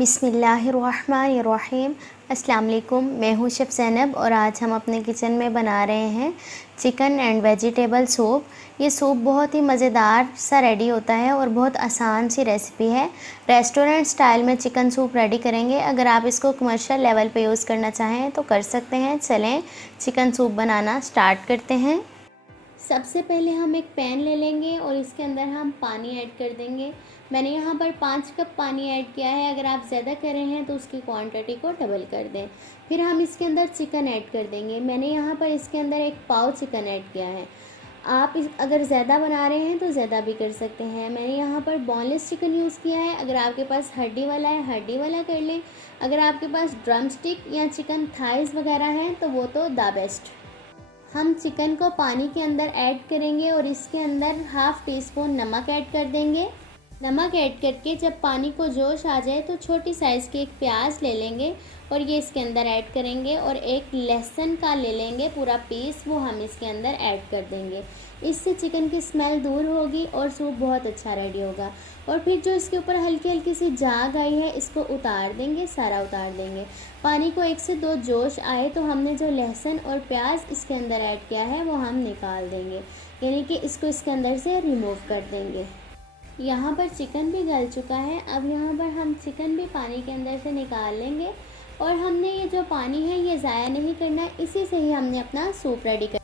बिस्मिल्लाहिर्रहमानिर्रहीम। अस्सलाम वालेकुम। मैं हूँ शेफ़ ज़ैनब और आज हम अपने किचन में बना रहे हैं चिकन एंड वेजिटेबल सूप। ये सूप बहुत ही मज़ेदार सा रेडी होता है और बहुत आसान सी रेसिपी है। रेस्टोरेंट स्टाइल में चिकन सूप रेडी करेंगे। अगर आप इसको कमर्शियल लेवल पे यूज़ करना चाहें तो कर सकते हैं। चलें चिकन सूप बनाना स्टार्ट करते हैं। सबसे पहले हम एक पैन ले लेंगे और इसके अंदर हम पानी ऐड कर देंगे। मैंने यहाँ पर 5 कप पानी ऐड किया है। अगर आप ज़्यादा कर रहे हैं तो उसकी क्वांटिटी को डबल कर दें। फिर हम इसके अंदर चिकन ऐड कर देंगे। मैंने यहाँ पर इसके अंदर 1 पाव चिकन ऐड किया है। आप अगर ज़्यादा बना रहे हैं तो ज़्यादा भी कर सकते हैं। मैंने यहाँ पर बोनलेस चिकन यूज़ किया है। अगर आपके पास हड्डी वाला है हड्डी वाला कर लें। अगर आपके पास ड्रम स्टिक या चिकन थाइज़ वगैरह हैं तो वो तो द बेस्ट। हम चिकन को पानी के अंदर ऐड करेंगे और इसके अंदर हाफ़ टी स्पून नमक ऐड कर देंगे। नमक ऐड करके जब पानी को जोश आ जाए तो छोटी साइज़ की एक प्याज ले लेंगे और ये इसके अंदर ऐड करेंगे और एक लहसुन का ले लेंगे पूरा पीस, वो हम इसके अंदर ऐड कर देंगे। इससे चिकन की स्मेल दूर होगी और सूप बहुत अच्छा रेडी होगा। और फिर जो इसके ऊपर हल्की हल्की सी झाग आई है इसको उतार देंगे, सारा उतार देंगे। पानी को 1 से 2 जोश आए तो हमने जो लहसुन और प्याज इसके अंदर ऐड किया है वो हम निकाल देंगे, यानी कि इसको इसके अंदर से रिमूव कर देंगे। यहाँ पर चिकन भी गल चुका है। अब यहाँ पर हम चिकन भी पानी के अंदर से निकाल लेंगे और हमने ये जो पानी है ये ज़ाया नहीं करना, इसी से ही हमने अपना सूप रेडी कर।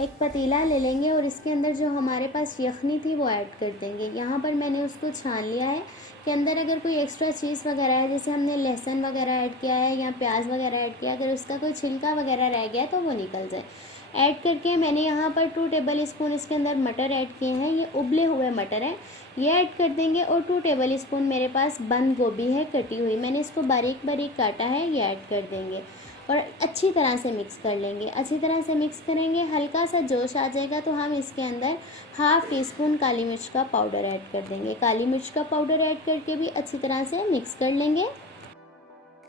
एक पतीला ले लेंगे और इसके अंदर जो हमारे पास यखनी थी वो ऐड कर देंगे। यहाँ पर मैंने उसको छान लिया है कि अंदर अगर कोई एक्स्ट्रा चीज़ वगैरह है, जैसे हमने लहसुन वगैरह ऐड किया है या प्याज वगैरह ऐड किया, अगर उसका कोई छिलका वगैरह रह गया तो वो निकल जाए। ऐड करके मैंने यहाँ पर 2 टेबल स्पून इसके अंदर मटर ऐड किए हैं। ये उबले हुए मटर हैं, ये ऐड कर देंगे। और 2 टेबल स्पून मेरे पास बंद गोभी है कटी हुई, मैंने इसको बारीक बारीक काटा है, ये ऐड कर देंगे और अच्छी तरह से मिक्स कर लेंगे। अच्छी तरह से मिक्स करेंगे, हल्का सा जोश आ जाएगा तो हम इसके अंदर हाफ़ टी स्पून काली मिर्च का पाउडर ऐड कर देंगे। काली मिर्च का पाउडर ऐड करके भी अच्छी तरह से मिक्स कर लेंगे।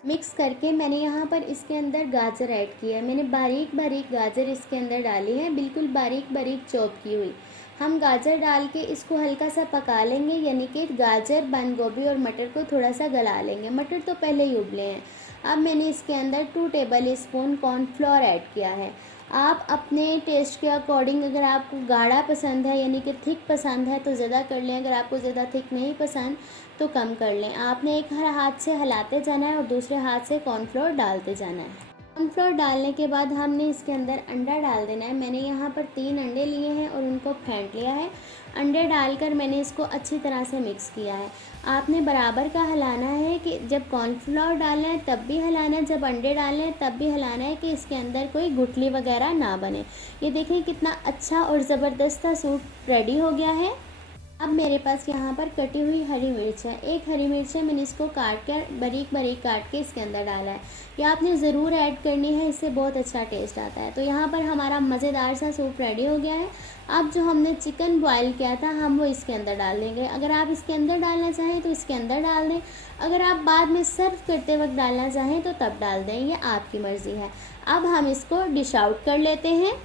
मिक्स करके मैंने यहाँ पर इसके अंदर गाजर ऐड किया है। मैंने बारीक बारीक गाजर इसके अंदर डाली है, बिल्कुल बारीक बारीक चॉप की हुई। हम गाजर डाल के इसको हल्का सा पका लेंगे, यानी कि गाजर बंद गोभी और मटर को थोड़ा सा गला लेंगे। मटर तो पहले ही उबले हैं। अब मैंने इसके अंदर 2 टेबल स्पून कॉर्नफ्लोर ऐड किया है। आप अपने टेस्ट के अकॉर्डिंग, अगर आपको गाढ़ा पसंद है यानी कि थिक पसंद है तो ज़्यादा कर लें, अगर आपको ज़्यादा थिक नहीं पसंद तो कम कर लें। आपने एक हाथ से हिलाते जाना है और दूसरे हाथ से कॉर्नफ्लोर डालते जाना है। कॉर्नफ्लोर डालने के बाद हमने इसके अंदर अंडा डाल देना है। मैंने यहाँ पर 3 अंडे लिए हैं और उनको फेंट लिया है। अंडे डालकर मैंने इसको अच्छी तरह से मिक्स किया है। आपने बराबर का हिलाना है कि जब कॉर्नफ्लोर डालना है तब भी हिलाना है, जब अंडे डालना है तब भी हिलाना है, कि इसके अंदर कोई गुठली वगैरह ना बने। ये देखें कितना अच्छा और ज़बरदस्त सा सूप रेडी हो गया है। अब मेरे पास यहाँ पर कटी हुई हरी मिर्च है, 1 हरी मिर्च है, मैंने इसको काट कर बारीक बारीक काट के इसके अंदर डाला है। ये आपने ज़रूर ऐड करनी है, इससे बहुत अच्छा टेस्ट आता है। तो यहाँ पर हमारा मज़ेदार सा सूप रेडी हो गया है। अब जो हमने चिकन बॉयल किया था हम वो इसके अंदर डाल देंगे। अगर आप इसके अंदर डालना चाहें तो इसके अंदर डाल दें, अगर आप बाद में सर्व करते वक्त डालना चाहें तो तब डाल दें, ये आपकी मर्ज़ी है। अब हम इसको डिश आउट कर लेते हैं।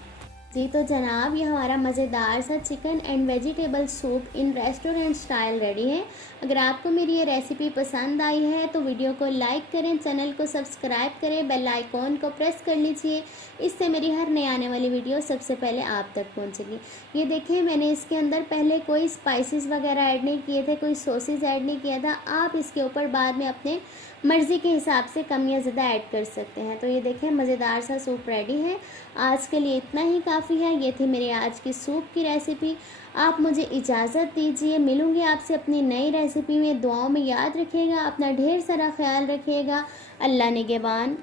जी तो जनाब, ये हमारा मज़ेदार सा chicken and vegetable soup in restaurant style ready है। अगर आपको मेरी ये रेसिपी पसंद आई है तो वीडियो को लाइक करें, चैनल को सब्सक्राइब करें, बेल आइकॉन को प्रेस कर लीजिए। इससे मेरी हर नई आने वाली वीडियो सबसे पहले आप तक पहुंचेगी। ये देखें, मैंने इसके अंदर पहले कोई स्पाइसेस वगैरह ऐड नहीं किए थे, कोई सॉसेज ऐड नहीं किया था। आप इसके ऊपर बाद में अपने मर्ज़ी के हिसाब से कम या ज़्यादा ऐड कर सकते हैं। तो ये देखें, मज़ेदार सा सूप रेडी है। आज के लिए इतना ही काफ़ी है। ये थी मेरी आज की सूप की रेसिपी। आप मुझे इजाज़त दीजिए, मिलूँगी आपसे अपनी नई रेसिपी में। दुआओं में याद रखिएगा, अपना ढेर सारा ख्याल रखिएगा। अल्लाह निगहबान।